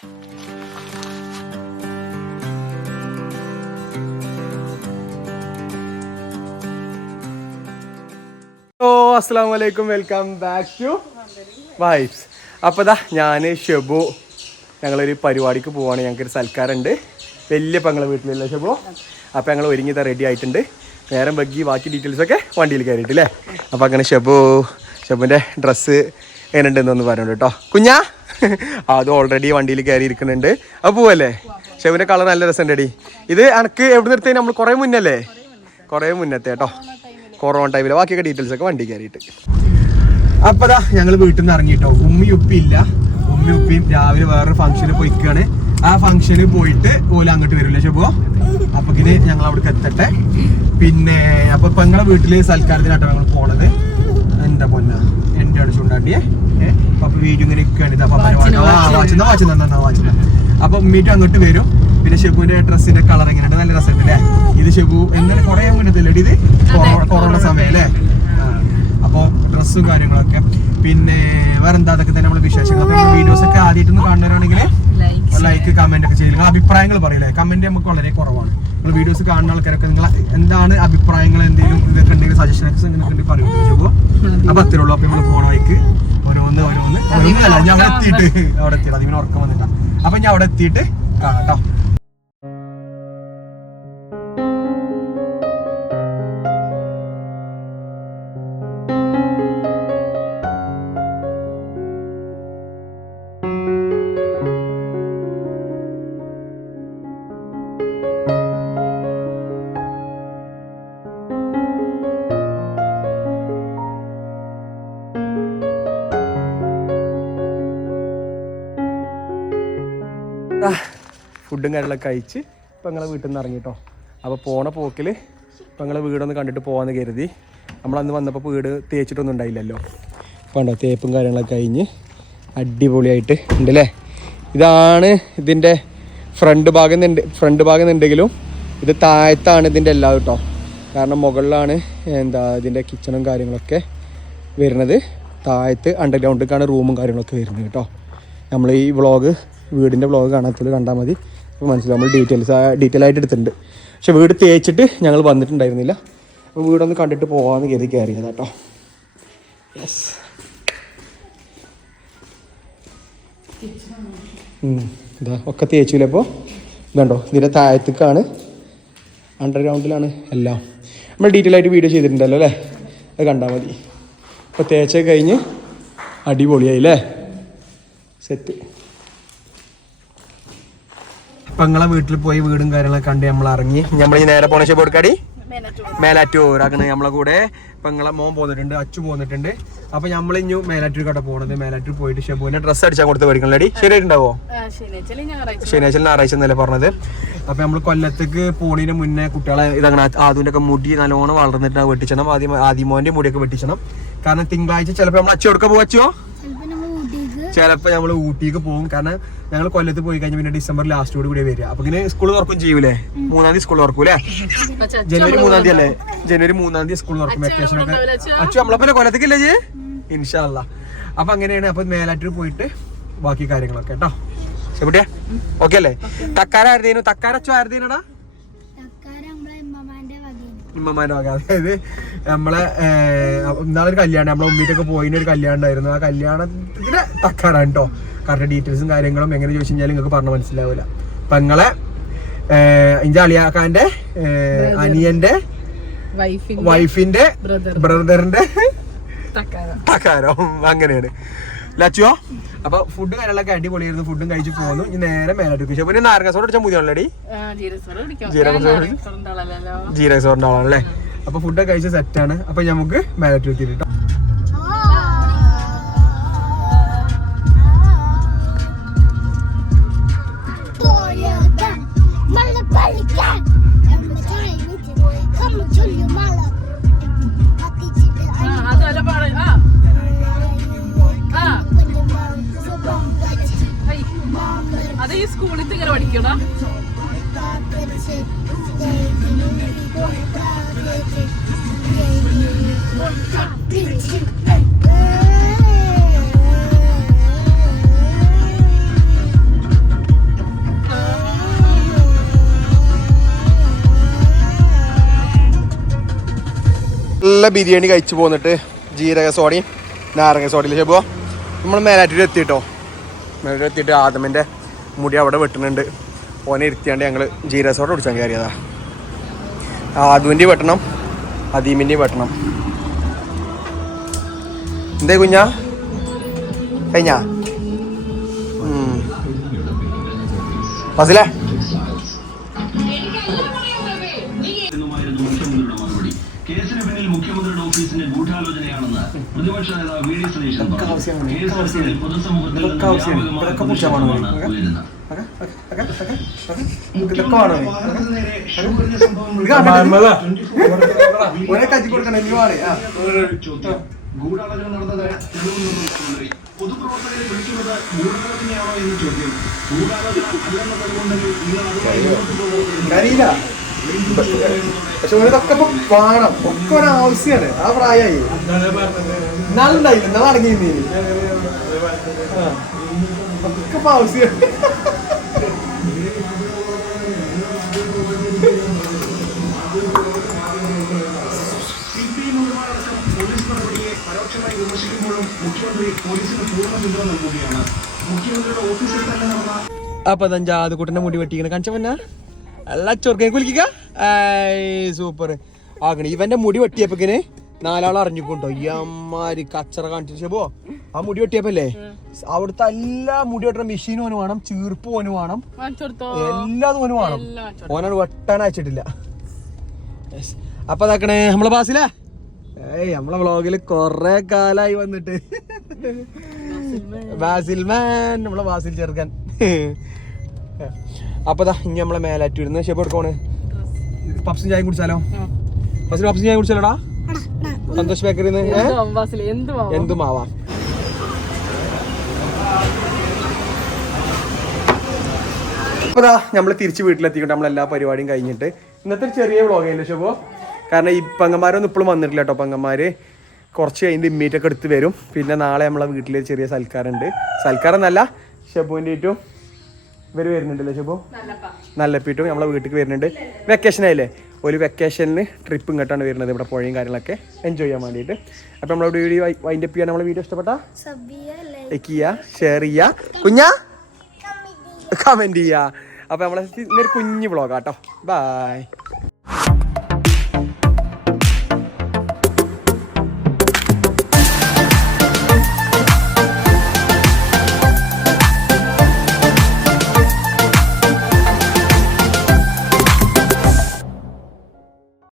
ഓ അസ്സാം വലൈക്കും welcome back to vibes. അപ്പോൾ ദാ ഞാൻ ഷെബു ഞങ്ങളൊരു പരിപാടിക്ക് പോവാണ്. ഞങ്ങൾക്കൊരു സൽക്കാരമുണ്ട്. വലിയ പങ്ങളെ വീട്ടിലല്ല ഷെബു? അപ്പോൾ ഞങ്ങൾ ഒരുങ്ങി റെഡി ആയിട്ടുണ്ട്. നേരം ബഗ്ഗി ബാക്കി ഡീറ്റെയിൽസ് ഒക്കെ വണ്ടിയിൽ കയറിയിട്ടില്ലേ? അപ്പോൾ അങ്ങനെ ഷെബു ഷെബുവിന്റെ ഡ്രസ്സ് എങ്ങനെയുണ്ടെന്നൊന്ന് പറഞ്ഞു കേട്ടോ കുഞ്ഞാ? അത് ഓൾറെഡി വണ്ടിയിൽ കയറി ഇരിക്കുന്നുണ്ട് അപ്പൊ പോവല്ലേ? ഷെബുവിന്റെ കളർ നല്ല രസമുണ്ടടി. ഇത് എനക്ക് എവിടെ നിർത്തി നമ്മൾ കുറേ മുന്നല്ലേ? കുറേ മുന്നത്തെ കേട്ടോ കൊറോണ ടൈമിൽ ബാക്കിയൊക്കെ ഡീറ്റെയിൽസ് ഒക്കെ വണ്ടി കയറിയിട്ട്. അപ്പതാ ഞങ്ങൾ വീട്ടിൽ നിന്ന് ഇറങ്ങിട്ടോ. ഉമ്മി ഉപ്പി ഇല്ല. ഉമ്മി ഉപ്പിയും രാവിലെ വേറൊരു ഫംഗ്ഷന് പോയിക്കാണ് ആ ഫംഗ്ഷന് പോയിട്ട് ഓല അങ്ങോട്ട് വരില്ല ഷെബോ അപ്പൊ ഇനി ഞങ്ങൾ അവിടേക്ക് എത്തട്ടെ. പിന്നെ അപ്പൊ ഇപ്പൊ ഞങ്ങളെ വീട്ടിൽ സൽക്കാരത്തിനാട്ടോ ഞങ്ങൾ പോണത്? എന്താ പൊന്ന? എന്റെ ആണ് ചൂണ്ടാട്ടിയെ അപ്പൊ വീഡിയോ ഇങ്ങനെ ഇത് അപ്പൊ വാച്ച് വാച്ച് തന്നെ വാച്ച് അപ്പൊ മീറ്റ് അങ്ങോട്ട് വരും. പിന്നെ ഷെബുവിന്റെ ഡ്രസ്സിന്റെ കളർ എങ്ങനെയുണ്ട്? നല്ല രസമുണ്ട് അല്ലേ ഇത് ഷെബു എന്താണ് കുറെ മുന്നത്തില്ലേ ഇത്? കൊറോ- കൊറോണ സമയം അല്ലേ അപ്പോൾ ഡ്രസ്സും കാര്യങ്ങളൊക്കെ. പിന്നെ വേറെ എന്താ അതൊക്കെ തന്നെ നമ്മൾ വിശേഷങ്ങൾ വീഡിയോസ് ഒക്കെ ആദ്യമായിട്ടൊന്ന് കാണുന്നവരാണെങ്കിൽ കമന്റ് ഒക്കെ ചെയ്യുക അഭിപ്രായങ്ങൾ പറയില്ലേ കമന്റ് നമുക്ക് വളരെ കുറവാണ്. നിങ്ങൾ വീഡിയോസ് കാണുന്ന ആൾക്കാരൊക്കെ നിങ്ങൾ എന്താണ് അഭിപ്രായങ്ങൾ എന്തെങ്കിലും ഇതൊക്കെ ഉണ്ടെങ്കിൽ സജഷനൊക്കെ നിങ്ങൾക്ക് പറയും അപ്പൊ അത്രയുള്ളൂ അപ്പൊ നമ്മൾ ഫോൺ ഓരോന്ന് ഓരോന്ന് ഓരോന്നല്ല ഞാൻ അവിടെ എത്തിയിട്ട്. അവിടെ എത്തിയിട്ട്. അതിന് ഉറക്കം വന്നിട്ടാ. അപ്പൊ ഞാൻ അവിടെ എത്തിയിട്ട് കാണാം കേട്ടോ ഫുഡും കാര്യങ്ങളൊക്കെ കഴിച്ച് ഇപ്പം ഞങ്ങളെ വീട്ടിൽ നിന്ന് ഇറങ്ങിട്ടോ. അപ്പോൾ പോണ പോക്കിൽ ഇപ്പം ഞങ്ങളെ വീടൊന്ന് കണ്ടിട്ട് പോകാമെന്ന് കരുതി. നമ്മളന്ന് വന്നപ്പോൾ വീട് തേച്ചിട്ടൊന്നും ഉണ്ടായില്ലല്ലോ. കണ്ടോ തേപ്പും കാര്യങ്ങളൊക്കെ കഴിഞ്ഞ് അടിപൊളിയായിട്ട് ഉണ്ടല്ലേ? ഇതാണ് ഇതിന്റെ ഫ്രണ്ട് ഭാഗം ഫ്രണ്ട് ഭാഗം എന്നുണ്ടെങ്കിലും ഇത് താഴത്താണ് ഇതിന്റെ എല്ലാം കേട്ടോ. കാരണം മുകളിലാണ് എന്താ ഇതിന്റെ കിച്ചണും കാര്യങ്ങളൊക്കെ വരുന്നത്. താഴത്ത് അണ്ടർഗ്രൗണ്ടിലേക്കാണ് റൂമും കാര്യങ്ങളൊക്കെ വരുന്നത് കേട്ടോ. നമ്മൾ ഈ വ്ളോഗ് വീടിന്റെ വ്ളോഗ് കാണാത്തത് കണ്ടാൽ മതി. അപ്പോൾ മനസ്സിലാവും നമ്മൾ ഡീറ്റെയിൽസ് ഡീറ്റെയിൽ ആയിട്ട് എടുത്തിട്ടുണ്ട്. പക്ഷേ വീട് തേച്ചിട്ട് ഞങ്ങൾ വന്നിട്ടുണ്ടായിരുന്നില്ല. അപ്പോൾ വീടൊന്ന് കണ്ടിട്ട് പോകാമെന്ന് കരുതി കയറിയത് കേട്ടോ യെസ് ഇതാ ഒക്കെ തേച്ചില്ല അപ്പോൾ ഇതുണ്ടോ ഇതിന്റെ താഴത്തേക്കാണ്. അണ്ടർഗ്രൗണ്ടിലാണ് എല്ലാം. നമ്മൾ ഡീറ്റെയിൽ ആയിട്ട് വീഡിയോ ചെയ്തിട്ടുണ്ടല്ലോ അല്ലേ? അത് കണ്ടാൽ മതി. അപ്പോൾ തേച്ചൊക്കെ കഴിഞ്ഞ് അടിപൊളിയായി അല്ലേ? സെറ്റ് അപ്പം നിങ്ങളെ വീട്ടിൽ പോയി വീടും കാര്യങ്ങളൊക്കെ കണ്ട് നമ്മൾ ഇറങ്ങി. നമ്മൾ ഈ നേരെ പോണ പോർക്കാടി കൊടുക്കാടി മേലാറ്റൂർ. ആക്കണ നമ്മളെ കൂടെ. ഇപ്പൊ നിങ്ങളെ മോൻ പോന്നിട്ടുണ്ട് അച്ചു പോന്നിട്ടുണ്ട്. അപ്പൊ നമ്മൾ ഇനി മേലാറ്റൂർ കട പോണത്. മേലാറ്റൂർ പോയിട്ട് ഷെബുവിനെ ഡ്രസ്സ് അടിച്ചാൽ കൊടുത്ത് മേടിക്കണല്ലേടി ശരിയായിട്ടുണ്ടാവോ? ശനിയാഴ്ച ഞായറാഴ്ച? എന്നല്ലേ പറഞ്ഞത്. അപ്പൊ നമ്മൾ കൊല്ലത്തേക്ക് പോണതിന് മുന്നേ കുട്ടികളെ ഇതങ്ങനെ ആദ്യന്റെ ഒക്കെ മുടി നല്ലോണം വളർന്നിട്ട് വെട്ടിച്ചണം. ആദ്യം ആദ്യമോന്റെ മുടിയൊക്കെ വെട്ടിച്ചണം. കാരണം തിങ്കളാഴ്ച ചിലപ്പോ നമ്മൾ അച്ചു കൊടുക്കാൻ പോവച്ചോ ചിലപ്പോ നമ്മൾ ഊട്ടിക്ക് പോകും. കാരണം ഞങ്ങൾ കൊല്ലത്ത് പോയി കഴിഞ്ഞാൽ പിന്നെ ഡിസംബർ ലാസ്റ്റോട് കൂടി വരിക. അപ്പൊ ഇങ്ങനെ സ്കൂൾ തുറക്കും ചെയ്യൂലേ? മൂന്നാം തീയതി സ്കൂൾ തുറക്കൂലേ? ജനുവരി മൂന്നാം തീയതി അല്ലേ? ജനുവരി മൂന്നാം തീയതി സ്കൂൾ തുറക്കും. വെക്കേഷൻ ഒക്കെ. അച്ഛൻ നമ്മളെ കൊല്ലത്തേക്കില്ലേ ജി ഇൻഷാല്ല അപ്പൊ അങ്ങനെയാണ്. അപ്പൊ മേലാറ്റൂർ പോയിട്ട് ബാക്കി കാര്യങ്ങളൊക്കെ കേട്ടോ. ചെവിട്ടിയാ ഓക്കെ അല്ലേ? തക്കാര ആരുതേനു തക്കാര ആരുതേനടാ ഉമ്മമാരുടെ വക അതായത് നമ്മളെ ഇന്നാളൊരു കല്യാണം നമ്മളെ ഉമ്മീറ്റൊക്കെ പോയിന് ഒരു കല്യാണം ഉണ്ടായിരുന്നു. ആ കല്യാണത്തിന്റെ തക്കാറാണ് കേട്ടോ കറക്റ്റ് ഡീറ്റെയിൽസും കാര്യങ്ങളും എങ്ങനെ ചോദിച്ചു കഴിഞ്ഞാൽ നിങ്ങൾക്ക് പറഞ്ഞ മനസ്സിലാവില്ല പെങ്ങളെ ഇഞ്ച അളിയാക്കാന്റെ അനിയന്റെ വൈഫിന്റെ ബ്രദറിന്റെ തക്കാരം. അങ്ങനെയാണ്. ലച്ചുവോ അപ്പൊ ഫുഡ് കാര്യങ്ങളൊക്കെ അടിപൊളിയായിരുന്നു. ഫുഡും കഴിച്ചു പോന്നു. ഇനി നേരെ മേലോട്ട് പക്ഷെ പിന്നെ നാരങ്ങ സോഡ് അടിച്ചാൽ മുതിയാണല്ലേ ജീരക സോഡ് ജീരക സോറിന്റെ ആളാണല്ലേ അപ്പൊ ഫുഡൊക്കെ സെറ്റ് ആണ്. അപ്പൊ നമുക്ക് മേലോട്ട് എത്തിയിട്ട് ഇരിക്കടാ നല്ല ബിരിയാണി കഴിച്ചു പോന്നിട്ട് ജീരക സോഡി നാരങ്ങ സോഡിയിലേക്ക് ചെപ്പോ നമ്മൾ മേലാറ്റൂർ എത്തിയിട്ടോ മേലാറ്റൂർ എത്തിയിട്ട് ആദമിന്റെ മുടി അവിടെ വെട്ടുന്നുണ്ട്. ഓനെ ഇരുത്തിയാണ്ട് ഞങ്ങൾ ജീരക സോഡ കുടിച്ചാൽ കയറിയതാ. ആദുവിന്റെ വെട്ടണം അദീമിന്റെ വെട്ടണം. എന്തേ കുഞ്ഞാ? കഴിഞ്ഞാ? പസിലേ ഓഫീസിന്റെ ഗൂഢാലോചനയാണെന്ന് പ്രതിപക്ഷ നേതാവ് വി ഡി സതീശൻ പറഞ്ഞു. പൊതുസമൂഹത്തിൽ ഗൂഢാലോചന നടന്നത് പൊതുപ്രവർത്തകരെ വിളിക്കുന്നത് ഗൂഢാലോചനയാണോ എന്ന് ചോദ്യം. ഗൂഢാലോചന അല്ലെന്ന തെളിവുണ്ടെങ്കിൽ നിങ്ങൾ അതുമായി മുന്നോട്ട് പോകുന്നത് പക്ഷെ ഇതൊക്കെ ഇപ്പൊ വേണം ഒക്കെ ഒരു ആവശ്യമാണ് ആ പ്രായമായി നാളുണ്ടായില്ല എന്നാ അടങ്ങി ഒക്കെ ഇപ്പൊ ആവശ്യം മുഖ്യമന്ത്രി പൂർണ പിന്തുണ നൽകുകയാണ് മുഖ്യമന്ത്രിയുടെ അപ്പൊ തഞ്ചാ അത് കുട്ടന്റെ മുടി വെട്ടിക്കണ? കാണിച്ച പന്ന എല്ലാ ചൊറുക്കനെ കുലിക്കുക സൂപ്പർ ആകണ ഇവന്റെ മുടി വെട്ടിയപ്പോക്കിന് നാലാൾ അറിഞ്ഞിക്കൊണ്ടോ ഈ അമ്മാരി കച്ചറ കാണിച്ചു പോ. ആ മുടി വെട്ടിയപ്പല്ലേ അവിടുത്തെ എല്ലാ മുടി വെട്ടണ മെഷീനും ഓന് വേണം ചീർപ്പ് ഓന് വേണം. എല്ലാതും ഓന് വേണം. ഓനാണ് വെട്ടാൻ അയച്ചിട്ടില്ല. അപ്പൊ അതാക്കണേ നമ്മളെ ബാസിലേ ഏയ് നമ്മളെ വ്ളോഗിൽ കൊറേ കാലായി വന്നിട്ട്. ബാസിൽ മാൻ നമ്മളെ ബാസിൽ ചെറുക്കൻ. അപ്പൊ ദാ ഇനി നമ്മളെ മേലാറ്റൂരുന്ന് ഷെപ്പ് എടുക്കോണ് പപ്സും ചായ കുടിച്ചാലോ? ഫസ്റ്റ് പപ്സിന് പപ്സും ചായ കുടിച്ചാലോടാ? സന്തോഷ് ബേക്കറിന്ന് എന്തുവാ എന്തും ആവാം അപ്പൊ ദാ നമ്മൾ തിരിച്ച് വീട്ടിലെത്തിക്കൊണ്ട് നമ്മളെല്ലാ പരിപാടിയും കഴിഞ്ഞിട്ട്. ഇന്നത്തെ ഒരു ചെറിയ വ്ളോഗല്ലേ ശുഭോ കാരണം ഈ പെങ്ങന്മാരൊന്നും ഇപ്പോഴും വന്നിട്ടില്ല കേട്ടോ പെങ്ങന്മാര്. കുറച്ച് കഴിഞ്ഞ് ഇമ്മീറ്റൊക്കെ എടുത്ത് വരും. പിന്നെ നാളെ നമ്മളെ വീട്ടിൽ ചെറിയ സൽക്കാരുണ്ട്. സൽക്കാരം എന്നല്ല ഷെബുവിന്റെ ഏറ്റവും ഇവർ വരുന്നുണ്ടല്ലേ ശുഭോ? നല്ല പീട്ടും നമ്മളെ വീട്ടിൽ വരുന്നുണ്ട്. വെക്കേഷൻ ആയില്ലേ? ഒരു വെക്കേഷനിൽ ട്രിപ്പ് ഇങ്ങോട്ടാണ് വരുന്നത് ഇവിടെ പുഴയും കാര്യങ്ങളൊക്കെ. എൻജോയ് ചെയ്യാൻ വേണ്ടിയിട്ട്. അപ്പോൾ നമ്മളെ വീഡിയോ വൈൻഡ് അപ്പ് ചെയ്യാൻ നമ്മളെ വീഡിയോ ഇഷ്ടപ്പെട്ട? ലൈക്ക് ചെയ്യുക ഷെയർ ചെയ്യുക കുഞ്ഞ? കമന്റ് ചെയ്യുക അപ്പോൾ നമ്മളെ ഇന്നൊരു കുഞ്ഞു ബ്ലോഗാട്ടോ ബായ്